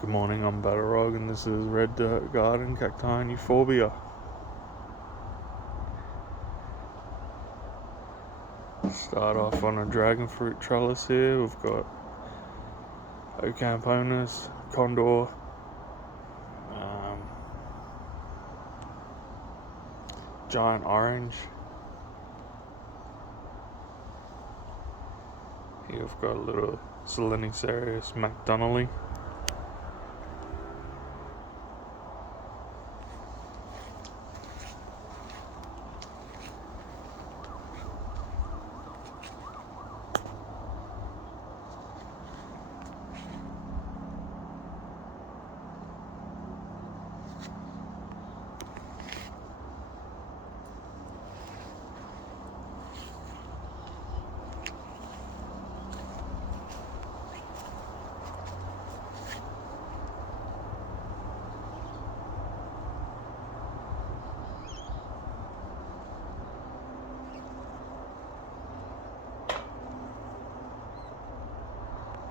Good morning, I'm Battlrog and this is Red Dirt Garden Cacti and Euphorbia. Start off on a dragon fruit trellis here. We've got Ocamponus, Condor, Giant Orange. Here we've got a little Selenicerius McDonnelly.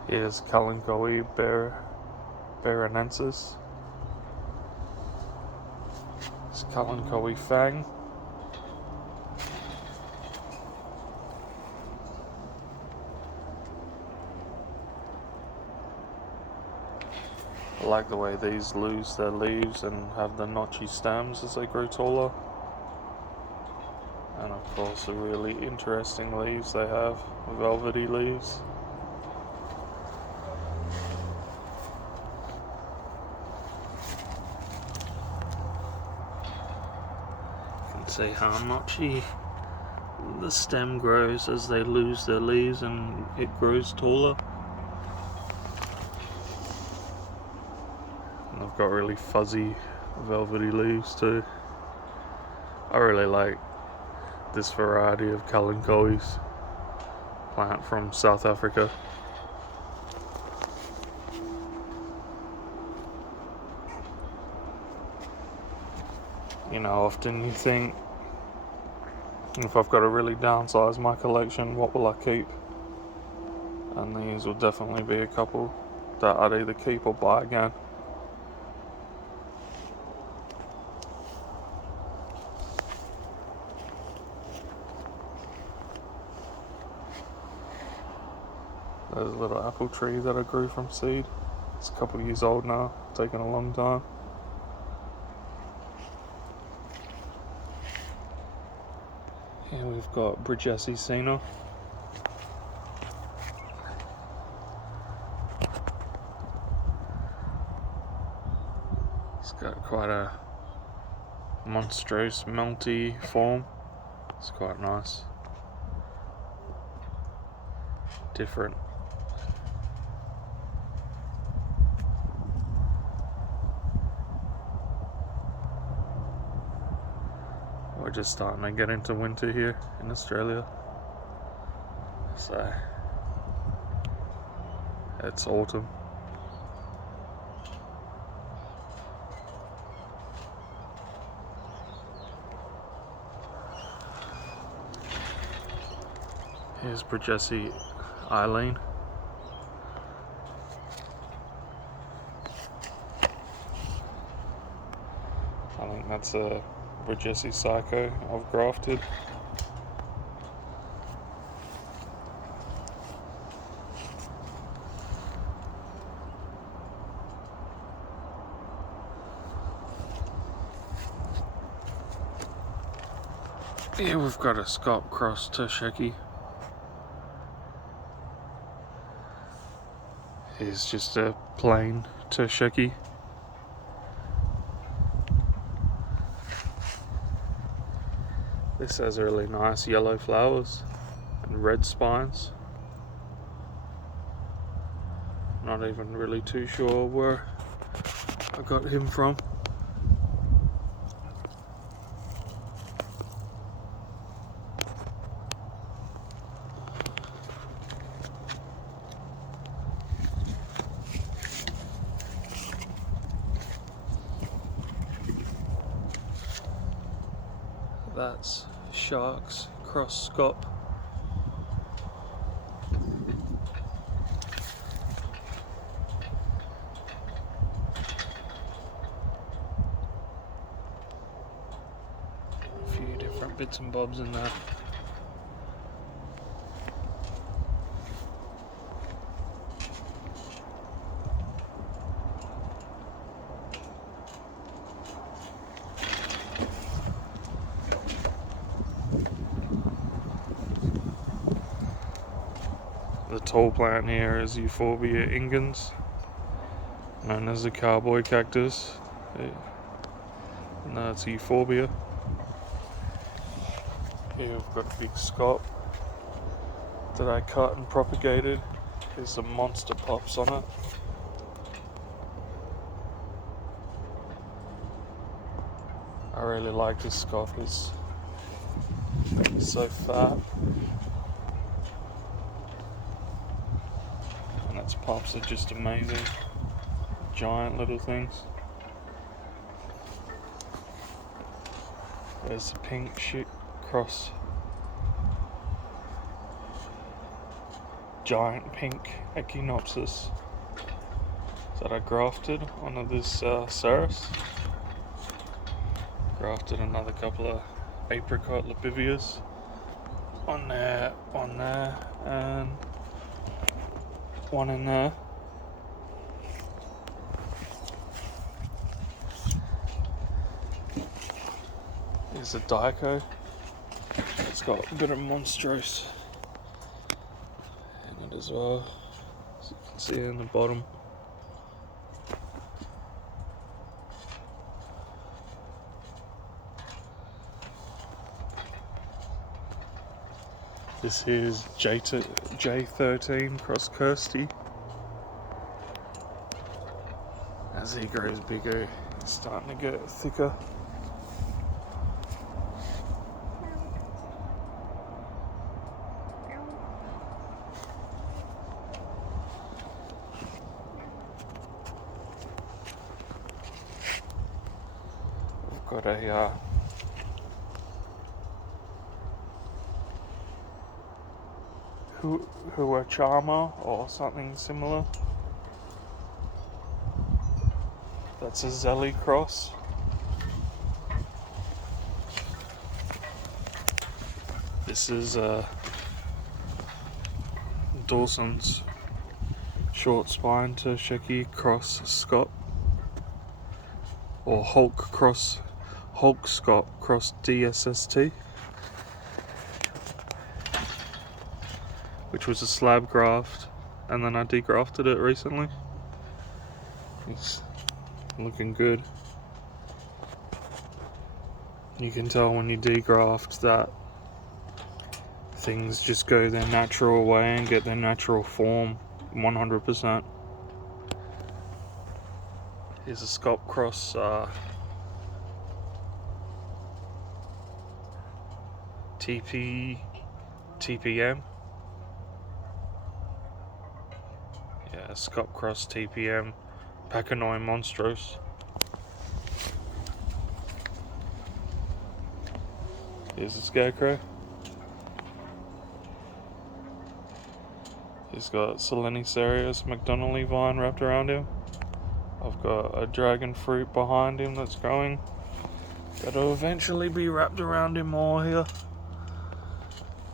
Here's Kalanchoe Baronensis. It's Kalanchoe Fang. I like the way these lose their leaves and have the notchy stems as they grow taller. And of course the really interesting leaves they have, velvety leaves. See how notchy the stem grows as they lose their leaves and it grows taller. And they've got really fuzzy, velvety leaves too. I really like this variety of Kalanchoe's plant from South Africa. You know, often you think, if I've got to really downsize my collection, what will I keep? And these will definitely be a couple that I'd either keep or buy again. There's a little apple tree that I grew from seed. It's a couple years old now, taken a long time. Here we've got Brigesi. It's got quite a monstrous melty form. It's quite nice. Different. We're just starting to get into winter here in Australia, so it's autumn. Here's Brigesi Eileen. I think that's a Brigesi Psycho I've grafted. Here we've got a Scott Cross Tersheki. Here's just a plain Tersheki. This has really nice yellow flowers and red spines. Not even really too sure where I got him from. That's Sharks Cross Scott. bits and bobs in there. The tall plant here is Euphorbia ingens, known as the cowboy cactus. And that's Euphorbia. Here we've got a big scop that I cut and propagated. There's some monster pops on it. I really like this scop, it's so fat. And its pops are just amazing. Giant little things. There's the pink shit cross. Giant pink Echinopsis that I grafted onto this Ceres. Grafted another couple of apricot Lepivius on there, and one in there. Here's a Dico. It's got a bit of monstrose in it as well, as you can see in the bottom. This here is J13 cross Kirsty. As he grows bigger, he's starting to get thicker. We've got a Huachama or something similar. That's a Zelly cross. This is Dawson's short spine Tersheki cross Scott, or Hulk Scott cross DSST, which was a slab graft, and then I degrafted it recently. It's looking good. You can tell when you degraft that things just go their natural way and get their natural form 100%. Here's a Scop cross TPM. Yeah, Scop cross TPM Pachanoi monstrose. Here's a Scarecrow. He's got Selenicerius McDonnelly vine wrapped around him. I've got a dragon fruit behind him that's growing. That'll eventually be wrapped around him more here.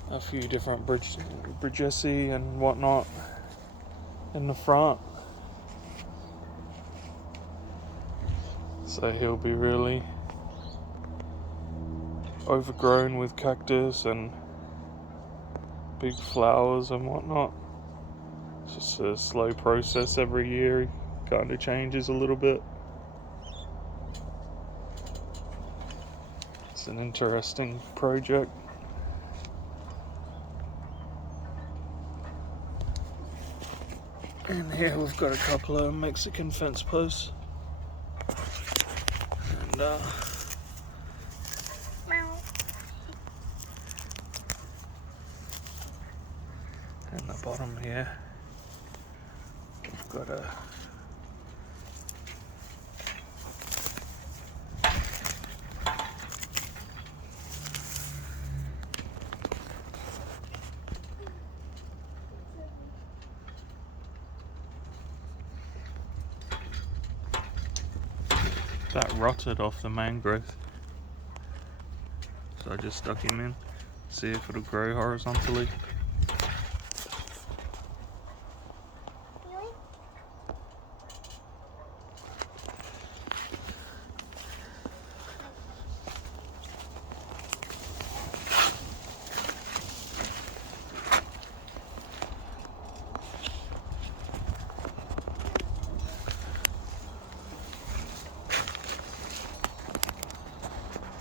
A few different Bridgesii and whatnot in the front. So he'll be really overgrown with cactus and big flowers and whatnot. It's just a slow process every year. He kind of changes a little bit. It's an interesting project. And here we've got a couple of Mexican fence posts. And in the bottom here, we've got a that rotted off the main growth. So I just stuck him in, see if it'll grow horizontally.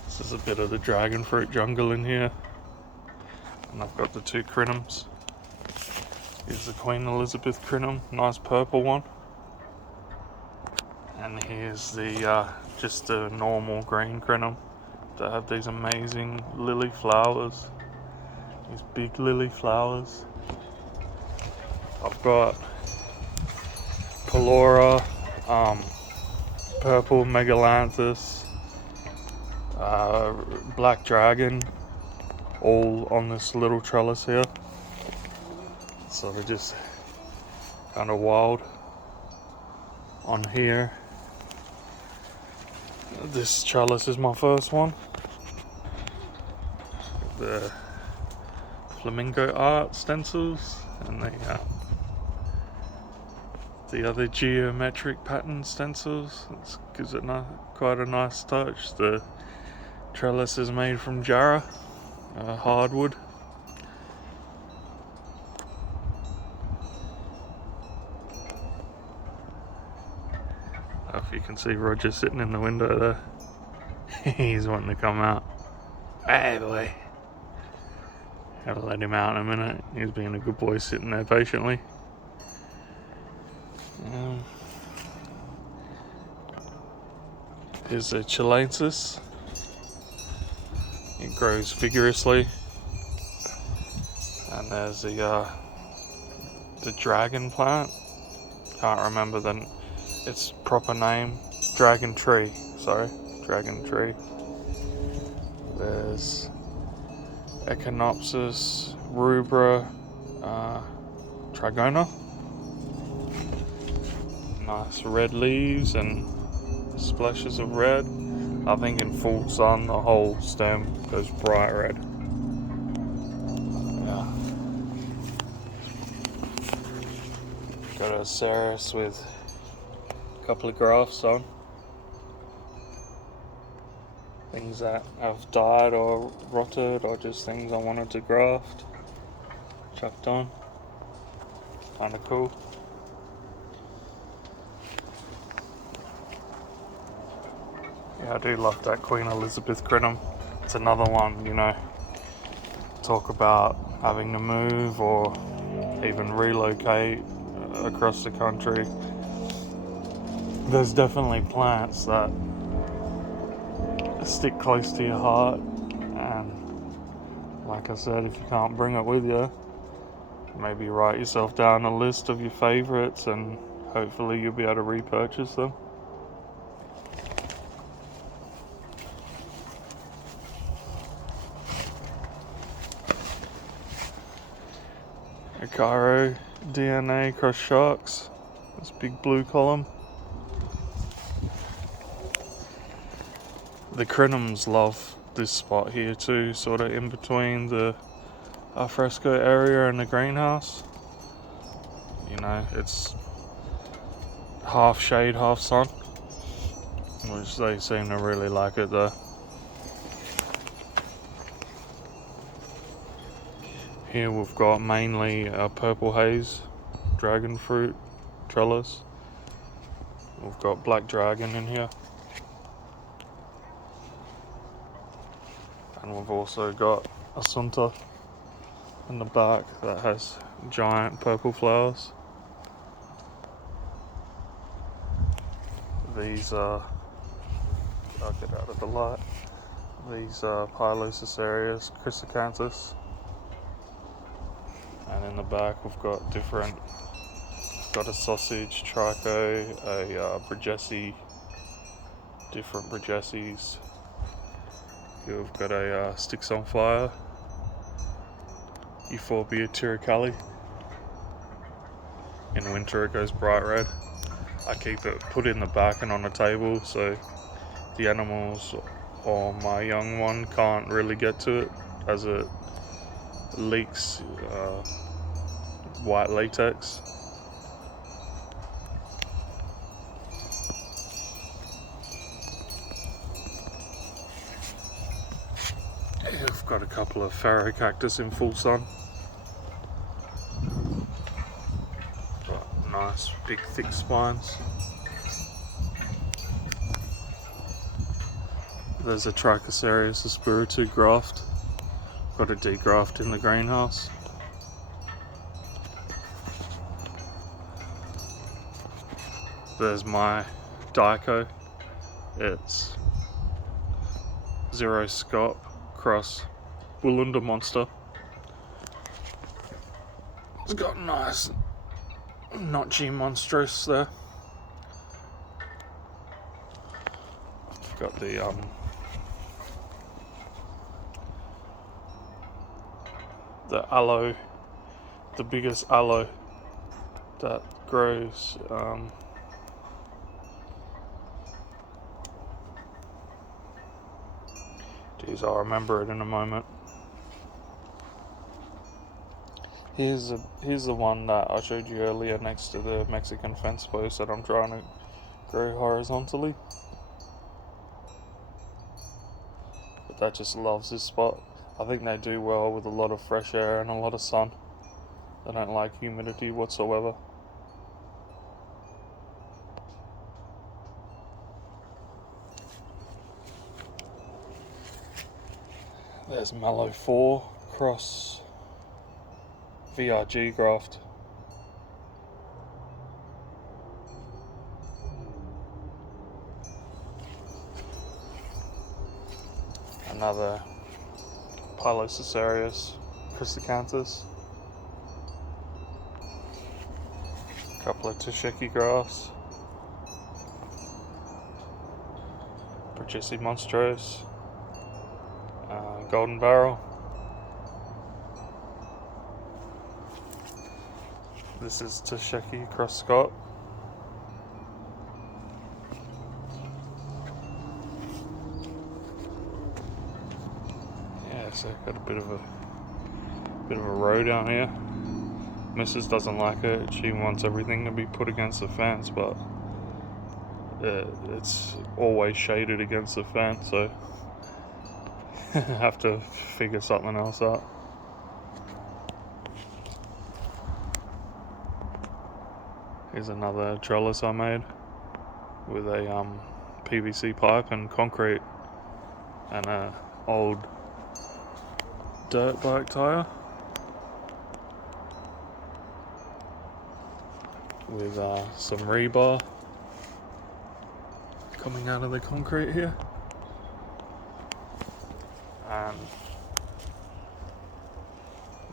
This is a bit of the dragon fruit jungle in here. And I've got the two crinums. Here's the Queen Elizabeth crinum, nice purple one. And here's the just a normal green crinum that have these amazing lily flowers. These big lily flowers. I've got Pelora, purple Megalanthus, black dragon, all on this little trellis here. So they're just kind of wild on here. This trellis is my first one. The flamingo art stencils and the other geometric pattern stencils. It gives it quite a nice touch. The trellis is made from Jarrah, hardwood. If you can see Roger sitting in the window there. He's wanting to come out. Hey boy. Gotta let him out in a minute. He's being a good boy sitting there patiently. Here's a Chilensis. It grows vigorously. And there's the dragon plant. Can't remember its proper name. Dragon tree. There's Echinopsis rubra trigona. Nice red leaves and splashes of red. I think in full sun the whole stem goes bright red. Yeah. Got a Ceres with a couple of grafts on. Things that have died or rotted, or just things I wanted to graft. Chucked on. Kinda cool. Yeah, I do love that Queen Elizabeth crinum. It's another one, talk about having to move or even relocate across the country. There's definitely plants that stick close to your heart, and like I said, if you can't bring it with you, maybe write yourself down a list of your favorites and hopefully you'll be able to repurchase them. Acaro DNA cross sharks. This big blue column. The crinums love this spot here too, sort of in between the alfresco area and the greenhouse. It's half shade, half sun, which they seem to really like it though. Here we've got mainly purple haze, dragon fruit, trellis. We've got black dragon in here. And we've also got Assunta in the back that has giant purple flowers. These I'll get out of the light. These are Pilocereus chrysocanthus. And in the back we've got a sausage tricho, a Brigesi, different Brigesis. Here we've got a Sticks on Fire, Euphorbia tiricali. In winter it goes bright red. I keep it put in the back and on the table so the animals or my young one can't really get to it as it leaks white latex. I've got a couple of Phaerocactus in full sun. Got nice big thick spines. There's a Trichocereus aspiratu graft. Got a degraft in the greenhouse. There's my Dico. It's Zero Scott cross Woolunda Monster. It's got nice notchy monstrous there. Got the aloe, the biggest aloe that grows geez, I'll remember it in a moment. Here's the one that I showed you earlier next to the Mexican fence post that I'm trying to grow horizontally. But that just loves this spot. I think they do well with a lot of fresh air and a lot of sun. They don't like humidity whatsoever. There's Mallow 4 cross VRG graft. Another Pilocereus chrysocanthus. A couple of Tosheki grafts. Pergesi monstrose. Golden barrel. This is Tosheki cross Scott. Yeah, so got a bit of a row down here. Mrs. doesn't like it. She wants everything to be put against the fence, but it's always shaded against the fence, so have to figure something else out. Here's another trellis I made with a PVC pipe and concrete and a old dirt bike tire with some rebar coming out of the concrete here. And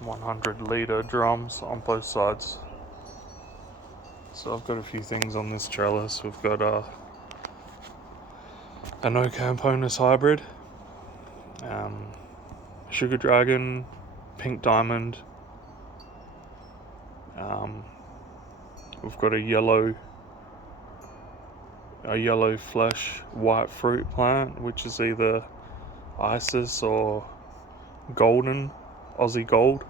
100-litre drums on both sides. So I've got a few things on this trellis. We've got an Ocamponus hybrid, Sugar Dragon, Pink Diamond. We've got a yellow flesh white fruit plant, which is either Isis or Golden, Aussie Gold.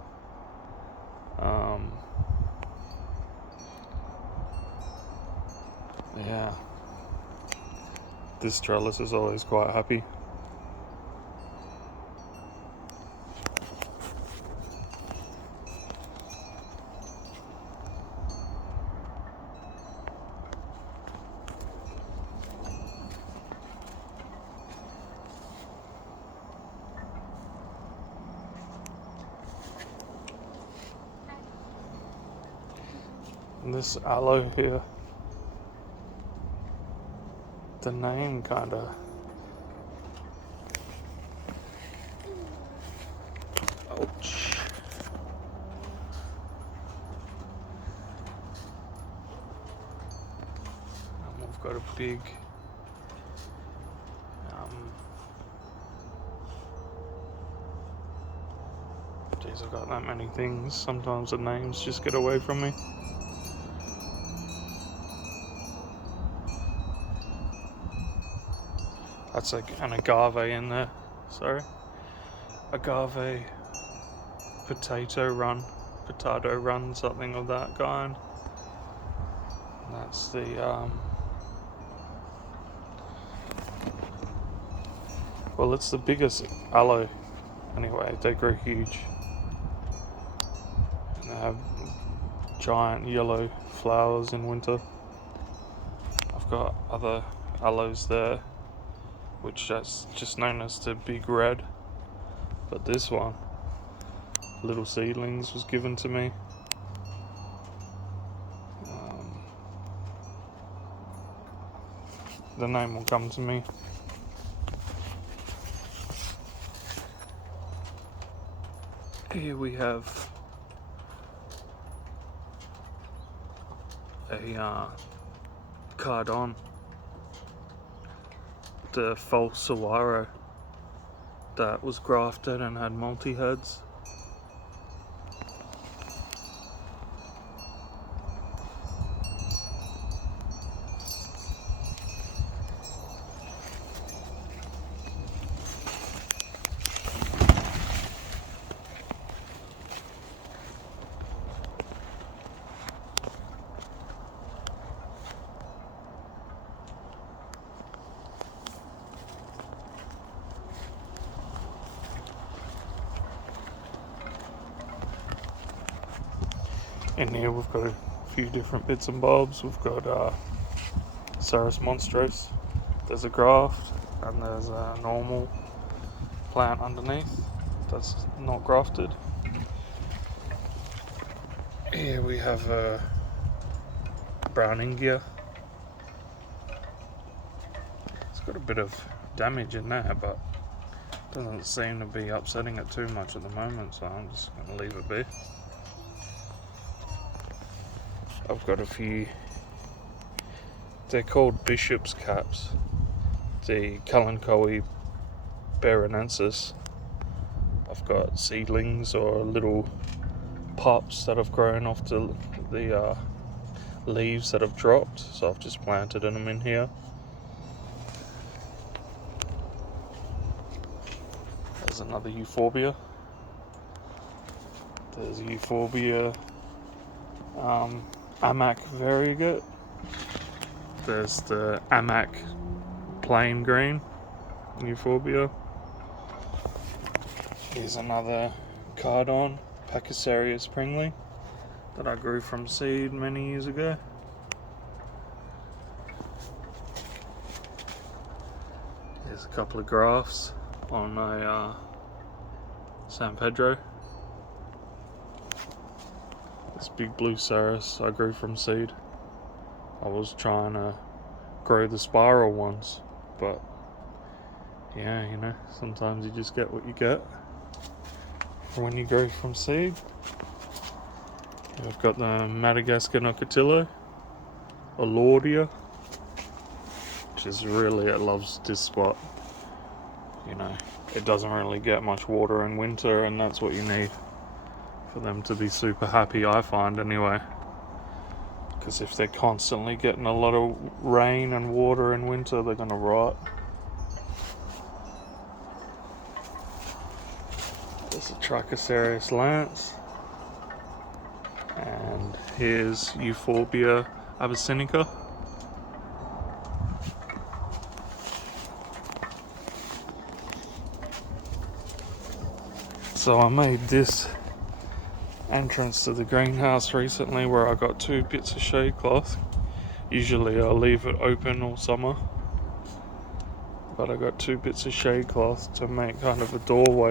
Yeah, this trellis is always quite happy. And this aloe here, the name kinda ouch. And we've got a big geez, I've got that many things. Sometimes the names just get away from me. That's like an agave in there. Sorry. Agave potato run, something of that kind. And that's the well, it's the biggest aloe. Anyway, they grow huge. And they have giant yellow flowers in winter. I've got other aloes there, which that's just known as the big red. But this one, little seedlings, was given to me. The name will come to me. Here we have a cardon, the false saguaro that was grafted and had multi-heads. In here we've got a few different bits and bobs. We've got Cereus monstros. There's a graft and there's a normal plant underneath that's not grafted. Here we have a Browningia. It's got a bit of damage in there, but doesn't seem to be upsetting it too much at the moment, so I'm just going to leave it be. I've got a few, they're called bishop's caps, the Kalanchoe Bereniensis. I've got seedlings or little pops that have grown off the leaves that have dropped, so I've just planted them in here. There's another euphorbia. There's a euphorbia Amac variegate. There's the Amac plain green euphorbia. Here's another cardon, Pachysarius springling, that I grew from seed many years ago. Here's a couple of grafts on a San Pedro. This big blue Cereus I grew from seed. I was trying to grow the spiral ones, but yeah, you know, sometimes you just get what you get when you grow from seed. I've got the Madagascar Nocotillo, Alaudia, which is really, it loves this spot. You know, it doesn't really get much water in winter, and that's what you need for them to be super happy, I find anyway. Because if they're constantly getting a lot of rain and water in winter, they're gonna rot. There's a Trichocereus lance. And here's Euphorbia abyssinica. So I made this entrance to the greenhouse recently where I got 2 bits of shade cloth. Usually I'll leave it open all summer, but I got 2 bits of shade cloth to make kind of a doorway,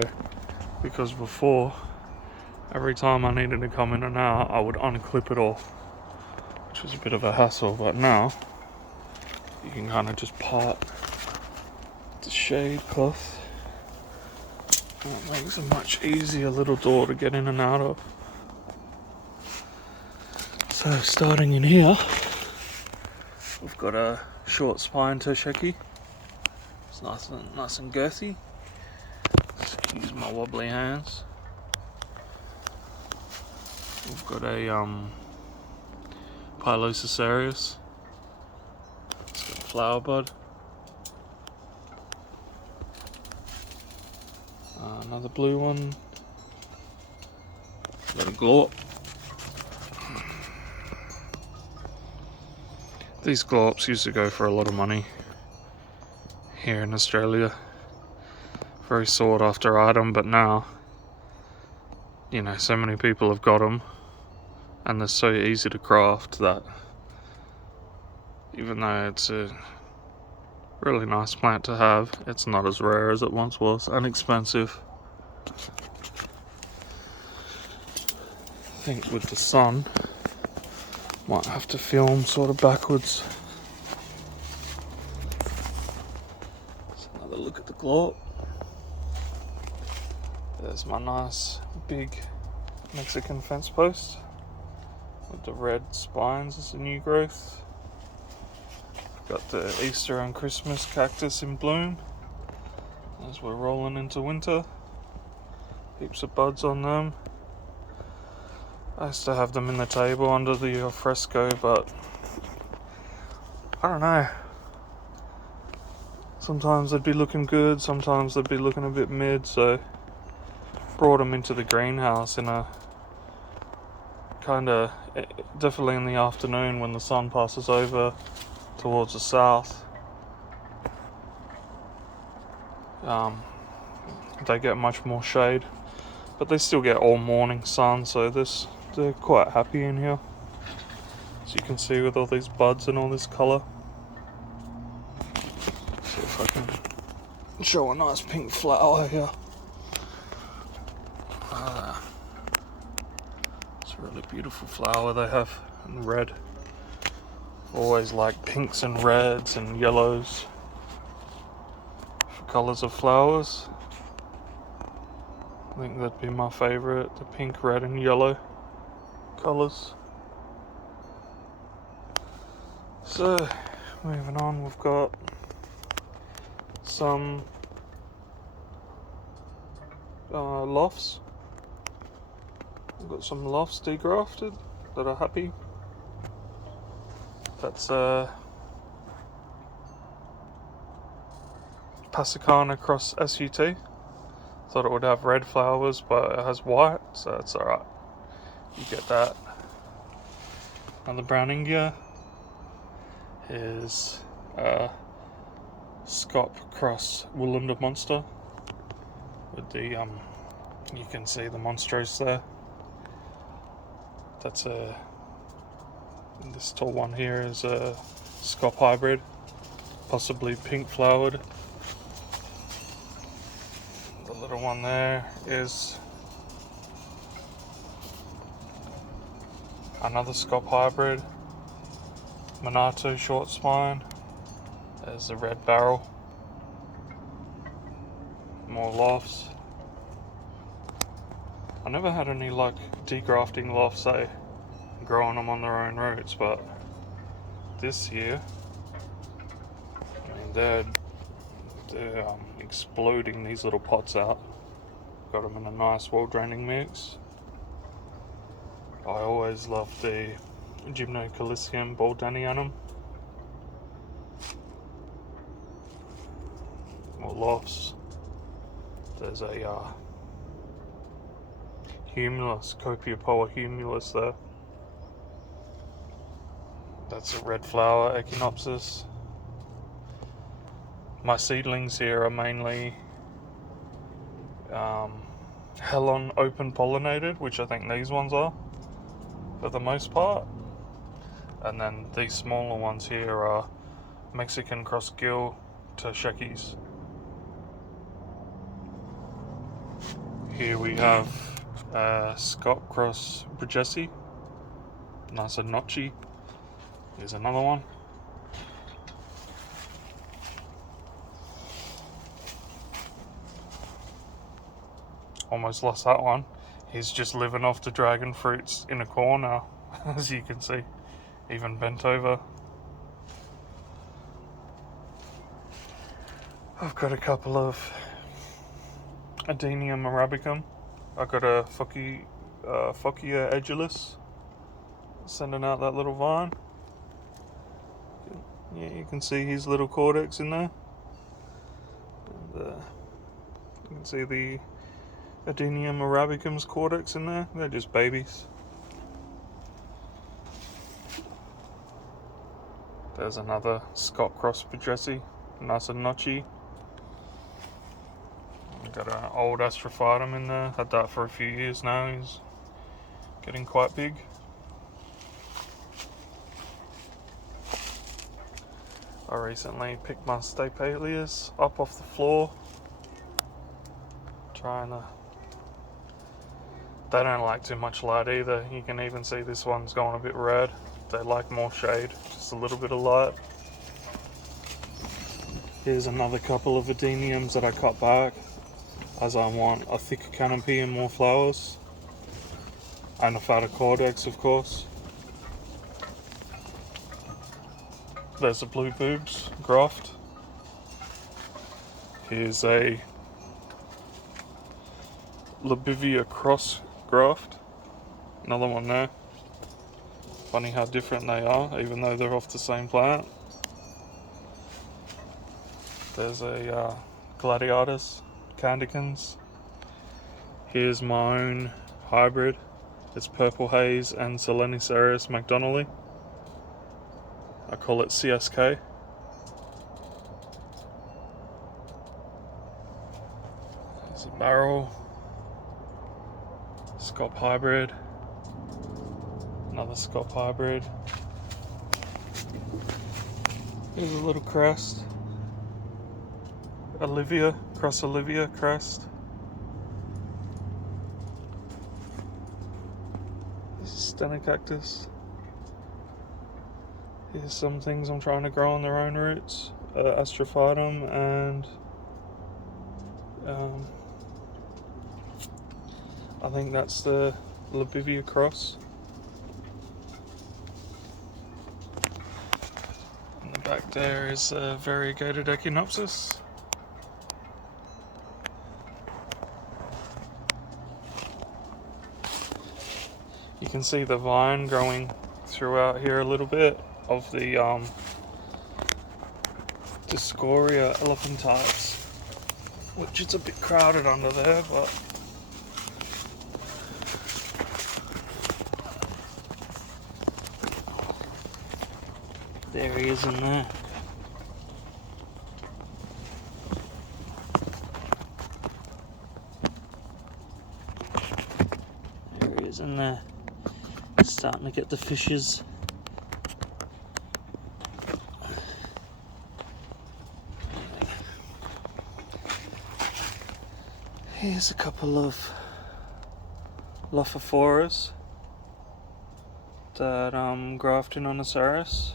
because before, every time I needed to come in and out, I would unclip it off, which was a bit of a hassle. But now you can kind of just part the shade cloth, and it makes a much easier little door to get in and out of. So starting in here, we've got a short spine Tosheki. It's nice and girthy. Just use my wobbly hands. We've got a Pilosa cereus. It's got a flower bud. Another blue one. Little glorp. These glorps used to go for a lot of money here in Australia. Very sought after item, but now, you know, so many people have got them and they're so easy to craft that even though it's a really nice plant to have, it's not as rare as it once was, and expensive. I think with the sun, might have to film sort of backwards. Let's have another look at the glorp. There's my nice big Mexican fence post with the red spines as a new growth. Got the Easter and Christmas cactus in bloom as we're rolling into winter. Heaps of buds on them. I used to have them in the table under the alfresco, but I don't know. Sometimes they'd be looking good, sometimes they'd be looking a bit mid, so brought them into the greenhouse in a kind of, definitely in the afternoon when the sun passes over towards the south. They get much more shade, but they still get all morning sun, so they're quite happy in here, as you can see with all these buds and all this colour. See if I can show a nice pink flower here. It's a really beautiful flower they have in red. Always like pinks and reds and yellows for colours of flowers. I think that'd be my favourite, the pink, red and yellow colours. So, moving on, we've got some lofts. We've got some lofts degrafted that are happy. That's Pasacana cross SUT. Thought it would have red flowers, but it has white, so it's alright. You get that. And the Browningia is Scop cross Woolanda Monster with the you can see the monstrose there. That's this tall one here is a Scop hybrid, possibly pink flowered. The little one there is another Scop hybrid, Minato short spine. There's the red barrel. More lofts. I never had any luck degrafting lofts, growing them on their own roots, but this year, I mean, they're exploding these little pots out. Got them in a nice wall-draining mix. I always loved the Gymnocalycium Baldanianum. More lofts. There's a Humulus, Copiopoa humulus there. That's a red flower, Echinopsis. My seedlings here are mainly Helon open pollinated, which I think these ones are for the most part. And then these smaller ones here are Mexican cross gill Tershekis. Here we have Scott cross Brigesi, Nasa Notchi. Here's another one. Almost lost that one. He's just living off the dragon fruits in a corner, as you can see, even bent over. I've got a couple of Adenium arabicum. I've got a Focia edulis, sending out that little vine. Yeah, you can see his little cortex in there. And, you can see the Adenium arabicums cordex in there. They're just babies. There's another Scott Cross Pedresi, nice and notchy. Got an old Astrophytum in there. Had that for a few years now. He's getting quite big. I recently picked my Stapelias up off the floor. They don't like too much light either. You can even see this one's going a bit red. They like more shade, just a little bit of light. Here's another couple of Adeniums that I cut back, as I want a thicker canopy and more flowers. And a fatter cordex, of course. There's a blue boobs graft. Here's a Labivia cross graft. Another one there. Funny how different they are, even though they're off the same plant. There's a Gladiatus Candicans. Here's my own hybrid. It's Purple Haze and Selenicereus McDonnelly. I call it CSK. There's a barrel. Scop hybrid. Another Scop hybrid. Here's a little crest. Olivia, Cross Olivia crest. This is Stenocactus. Here's some things I'm trying to grow on their own roots. Astrophytum and I think that's the Labivia cross. In the back there is a variegated Echinopsis. You can see the vine growing throughout here a little bit of the Discoria elephantites, which is a bit crowded under there, but there he is in there. There he is in there. Starting to get the fishes. Here's a couple of Lophophoras that I'm grafting on Asaris.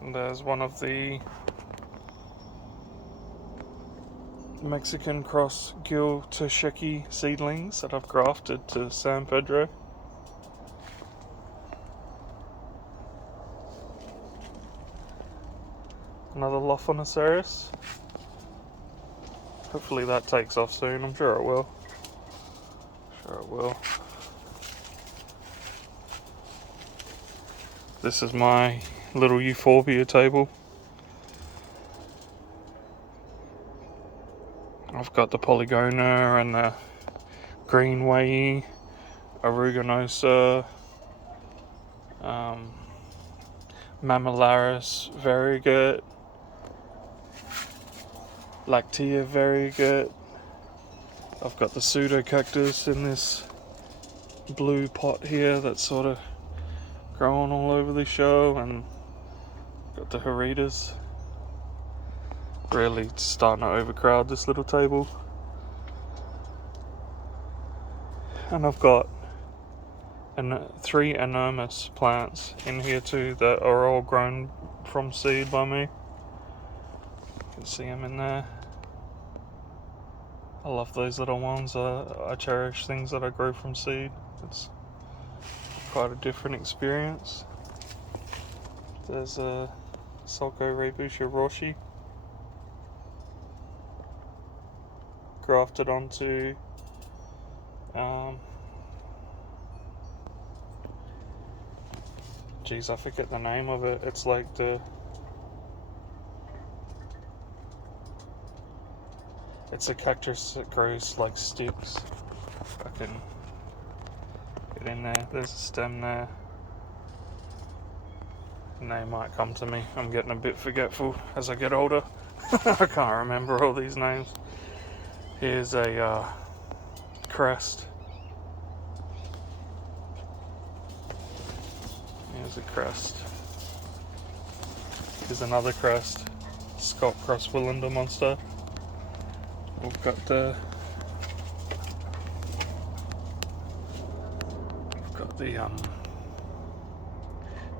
And there's one of the Mexican cross Gil Tosheki seedlings that I've grafted to San Pedro. Another Lophonoceros. Hopefully that takes off soon. I'm sure it will. This is my little Euphorbia table. I've got the Polygona and the Greenway, Aruginosa, Mammillaris Variegated, Lactea Variegated. I've got the Pseudocactus in this blue pot here that's sort of growing all over the show, and got the Heritas. Really starting to overcrowd this little table. And I've got 3 enormous plants in here too that are all grown from seed by me. You can see them in there. I love those little ones. I cherish things that I grow from seed. It's quite a different experience. There's a Sulco Rebusha Roshi grafted onto geez, I forget the name of it. It's like the It's a cactus that grows like sticks. I can get in there. There's a stem there. Name might come to me. I'm getting a bit forgetful as I get older. I can't remember all these names. Here's a crest. Here's a crest. Here's another crest. Scott Cross Willander monster. We've got the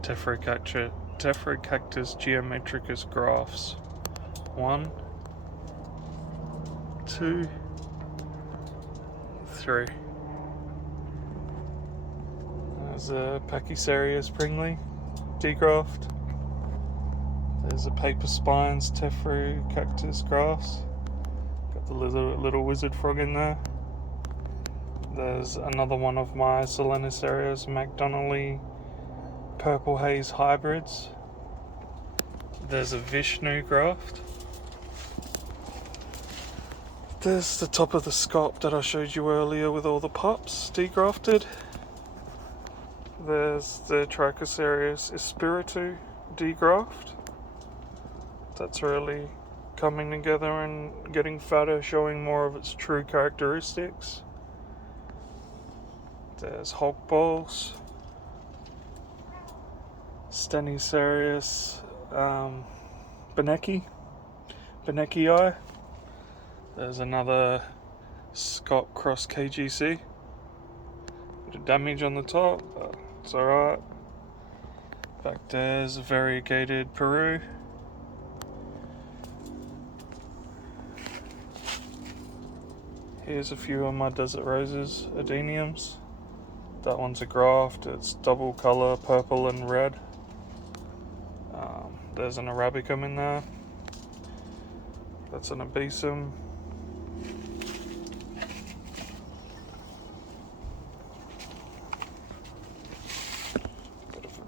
Tephrocarctus geometricus graphs. 1, 2, 3. There's a Pachysarius pringley degraft. There's a Paper Spines Tephrocarctus graphs. Got the little wizard frog in there. There's another one of my Solenicarius McDonnelly Purple Haze hybrids. There's a Vishnu graft. There's the top of the scop that I showed you earlier with all the pups degrafted. There's the Trichosarius Espiritu degraft. That's really coming together and getting fatter, showing more of its true characteristics. There's Hulk balls. Stenicarius Benekii. There's another Scott Cross KGC. Bit of damage on the top, but it's alright. Back there's a variegated Peru. Here's a few of my Desert Roses Adeniums. That one's a graft, it's double colour, purple and red. There's an Arabicum in there. That's an Abyssum.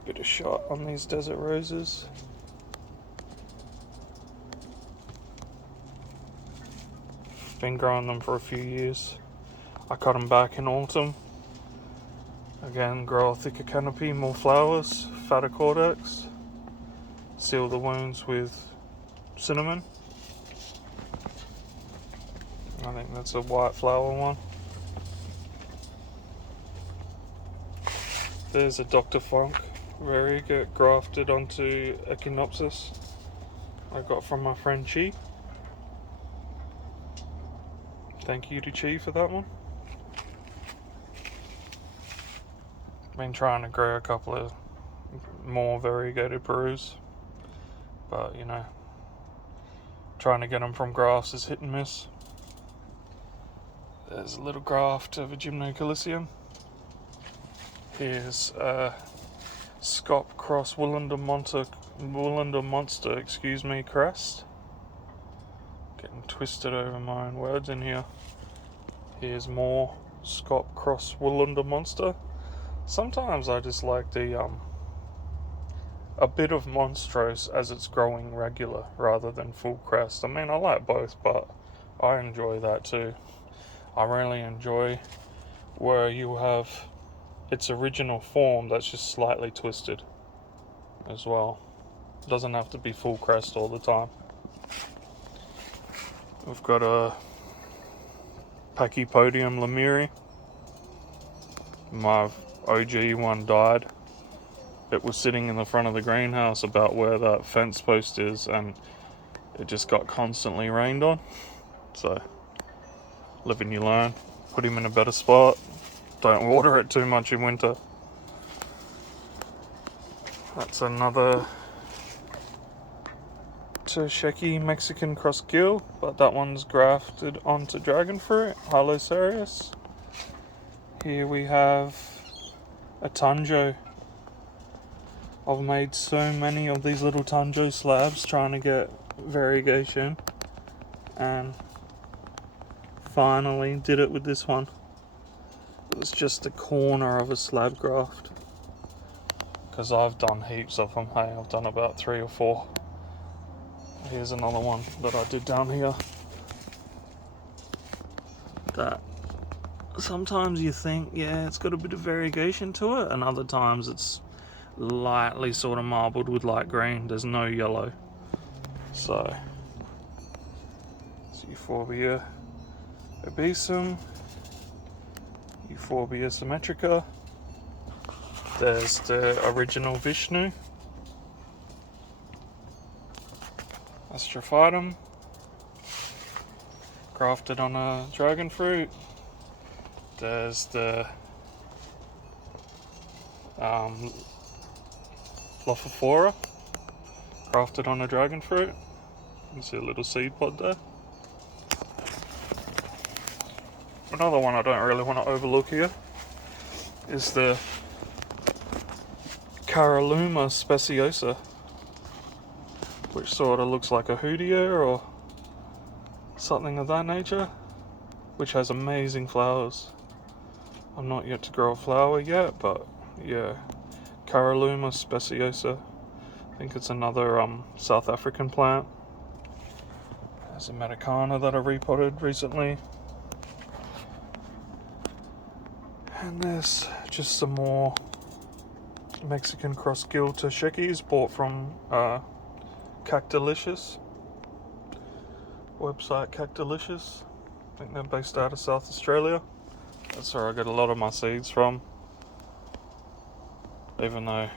Bit of shot on these Desert Roses. Been growing them for a few years. I cut them back in autumn. Again, grow a thicker canopy, more flowers, fatter cortex. Seal the wounds with cinnamon. I think that's a white flower one. There's a Dr. Funk variegate grafted onto Echinopsis I got from my friend Chi. Thank you to Chi for that one. Been trying to grow a couple of more variegated Perus, but you know, trying to get them from grafts is hit and miss. There's a little graft of a Gymnocalicium. Here's a Scop Cross Willander Monster, crest. Getting twisted over my own words in here. Here's more Scop Cross Willander Monster. Sometimes I just like the a bit of monstrose as it's growing regular rather than full crest. I mean, I like both, but I enjoy that too. I really enjoy where you have its original form that's just slightly twisted as well. It doesn't have to be full crest all the time. We've got a Pachypodium lemuri. My OG one died. It was sitting in the front of the greenhouse about where that fence post is, and it just got constantly rained on. So, live and you learn. Put him in a better spot. Don't water it too much in winter. That's another Tersheki Mexican cross gill, but that one's grafted onto dragon fruit, Hylocereus. Here we have a Tanjo. I've made so many of these little Tanjo slabs trying to get variegation, and finally did it with this one. It was just a corner of a slab graft, because I've done heaps of them. Hey, I've done about 3 or 4. Here's another one that I did down here. that sometimes you think, yeah, it's got a bit of variegation to it, and other times it's lightly sort of marbled with light green. There's no yellow. So, it's Euphorbia obesum, Euphorbia symmetrica. There's the original Vishnu, Astrophytum, grafted on a dragon fruit. There's the Lophophora, grafted on a dragon fruit. You can see a little seed pod there. Another one I don't really want to overlook here is the Caralluma speciosa, which sort of looks like a hoodia or something of that nature, which has amazing flowers. I'm not yet to grow a flower yet, but yeah, Caralluma speciosa. I think it's another South African plant. There's a Medicana that I repotted recently. And there's just some more Mexican cross gill Shekis bought from Cactolicious. Website Cactolicious. I think they're based out of South Australia. That's where I get a lot of my seeds from. Even though,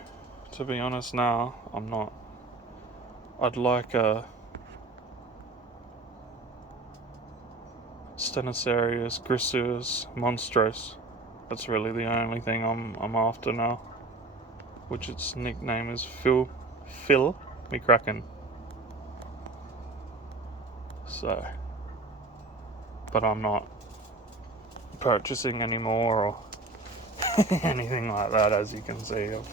to be honest now, I'm not. I'd like a Stenosarius grissus monstros. That's really the only thing I'm after now. Which its nickname is Phil McCracken. So, but I'm not purchasing anymore or anything like that. As you can see, I've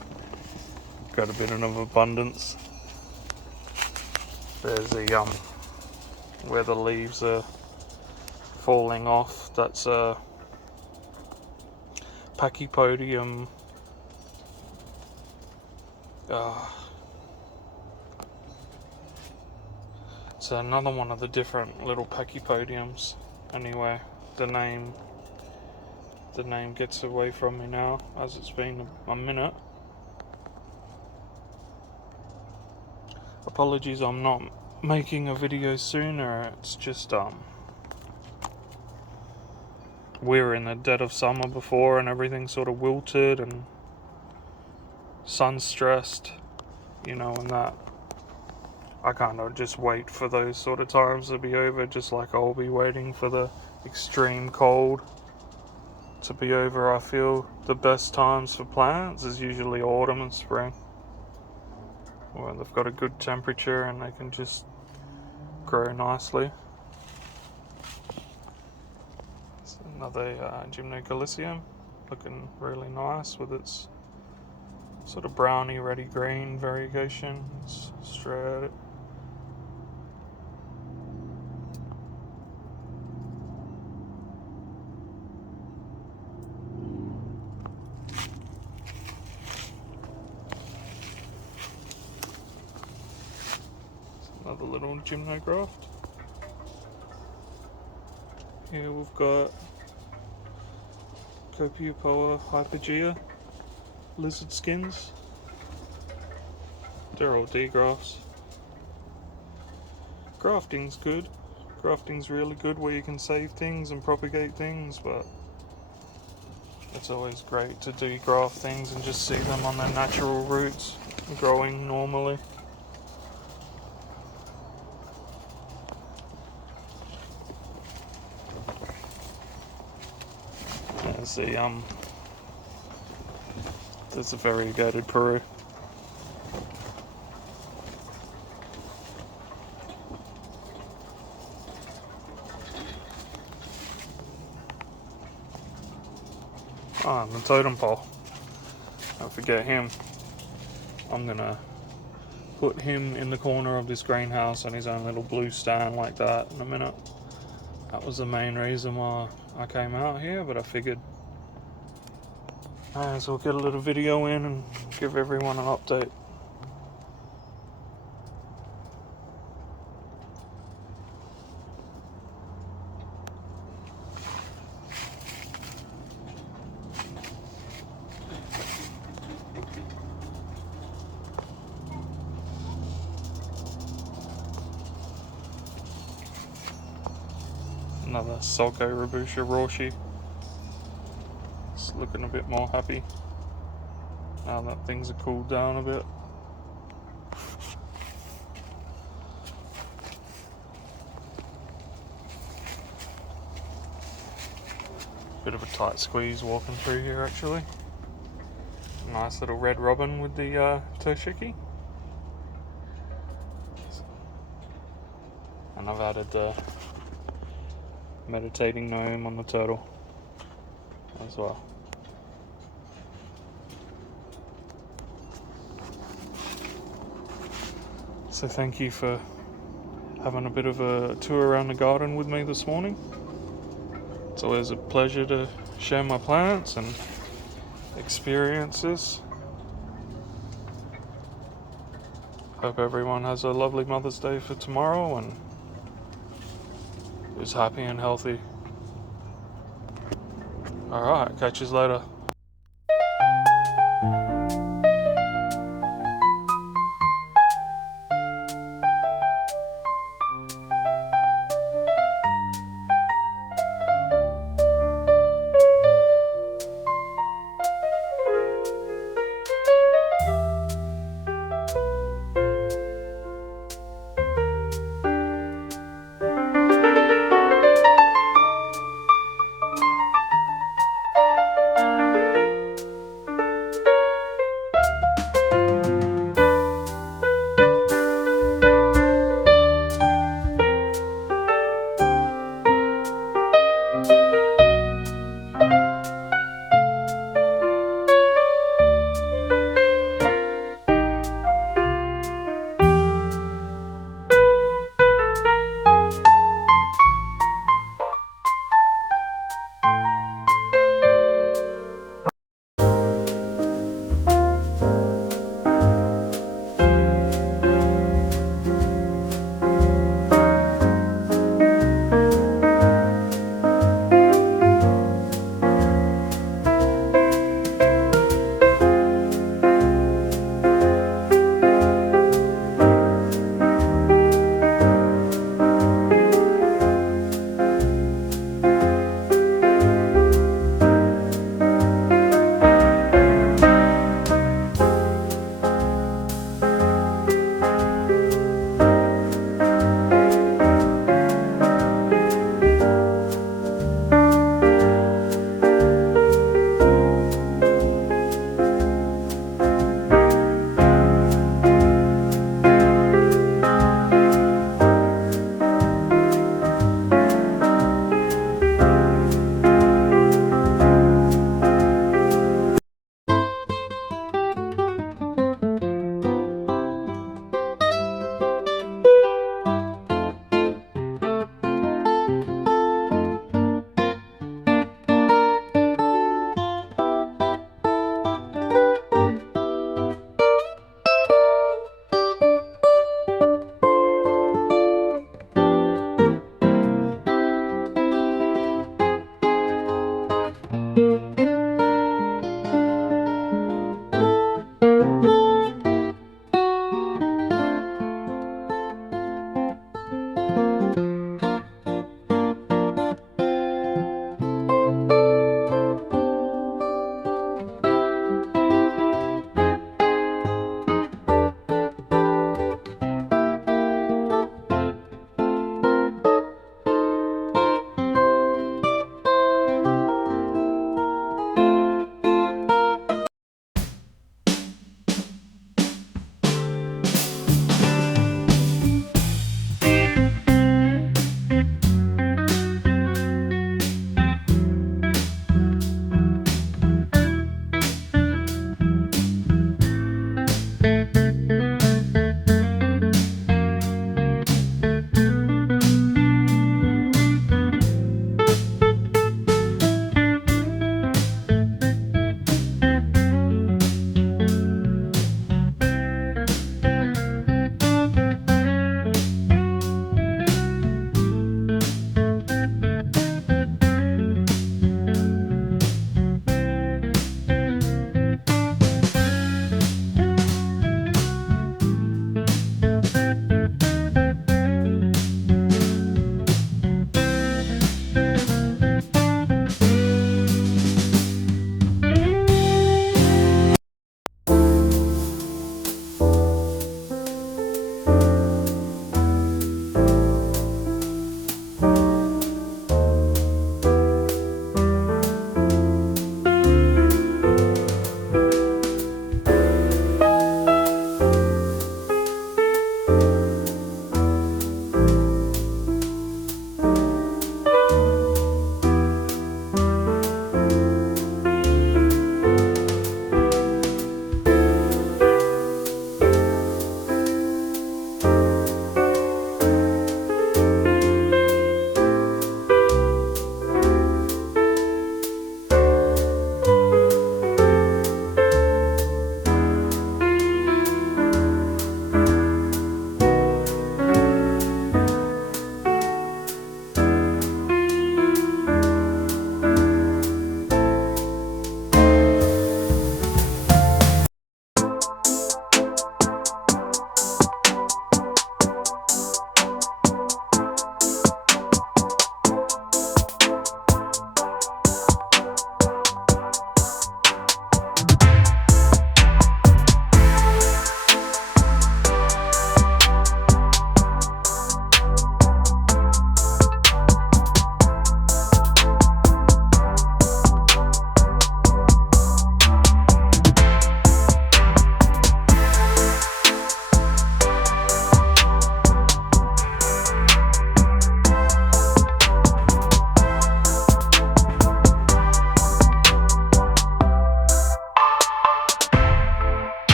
got a bit of abundance. There's a where the leaves are falling off. That's a Pachypodium. It's another one of the different little Pachypodiums. Anyway, the name gets away from me now, as it's been a minute. Apologies, I'm not making a video sooner. It's just we were in the dead of summer before, and everything sort of wilted and sun stressed, and that. I kind of just wait for those sort of times to be over, just like I'll be waiting for the extreme cold to be over. I feel the best times for plants is usually autumn and spring, where they've got a good temperature and they can just grow nicely. It's another Gymnocalycium, looking really nice with its sort of browny reddy green variegation. It's straight. Another little Gymnograft. Here we've got Copiopoa hypogea lizard skins. They're all D-grafts. Grafting's good. Grafting's really good where you can save things and propagate things, but it's always great to degraft things and just see them on their natural roots growing normally. There's a variegated Peru. And the totem pole. Don't forget him. I'm gonna put him in the corner of this greenhouse on his own little blue stand like that in a minute. That was the main reason why I came out here, but I figured I as well get a little video in and give everyone an update. Another Sulco Robusha Roshi. It's looking a bit more happy now that things are cooled down a bit. Bit of a tight squeeze walking through here actually. Nice little red robin with the Toshiki. And I've added the meditating gnome on the turtle as well. So thank you for having a bit of a tour around the garden with me this morning. It's always a pleasure to share my plants and experiences. Hope everyone has a lovely Mother's Day for tomorrow and is happy and healthy. Alright, catch you later.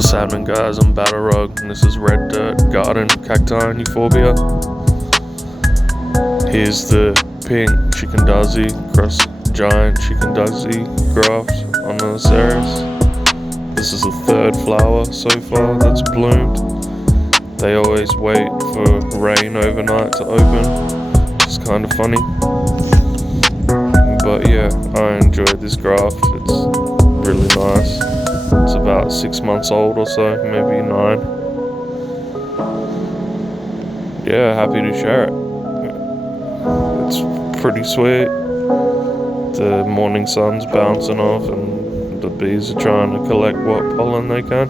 What's happening, guys? I'm Battlrug, and this is Red Dirt Garden Cacti and Euphorbia. Here's the pink Chickendazi cross giant Chickendazi graft on the Ceres. This is the third flower so far that's bloomed. They always wait for rain overnight to open, which is kind of funny. But yeah, I enjoyed this graft. It's really nice. It's about 6 months old or so, maybe 9. Yeah, happy to share it. It's pretty sweet. The morning sun's bouncing off and the bees are trying to collect what pollen they can.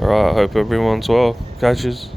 Alright, I hope everyone's well. Catches.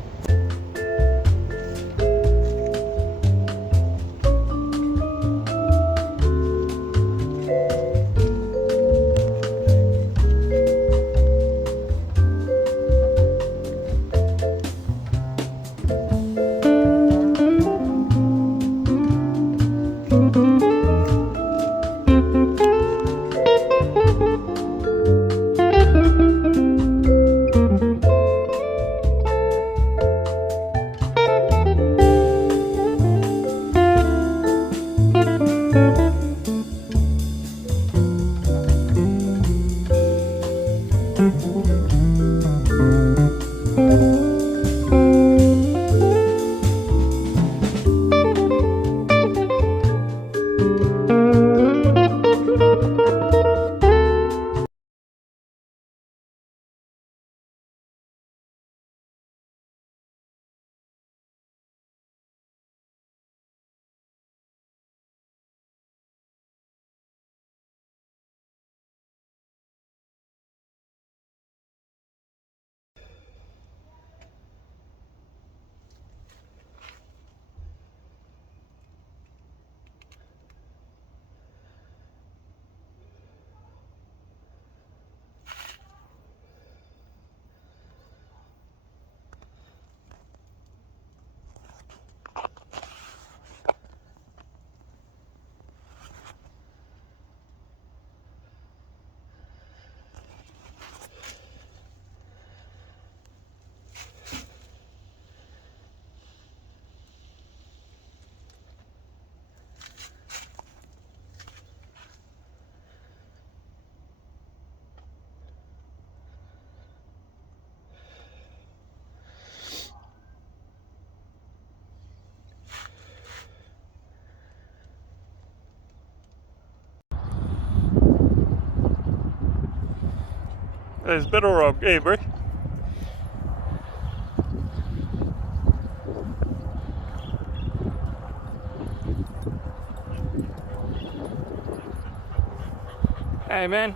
There's Battlrug. Hey, bro. Hey, man.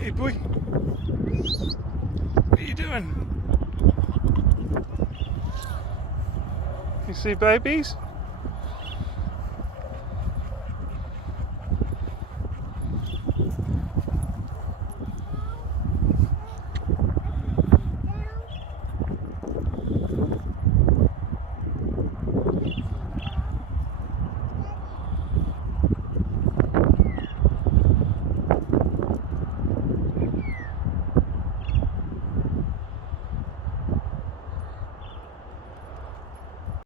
Hey, boy. What are you doing? You see babies?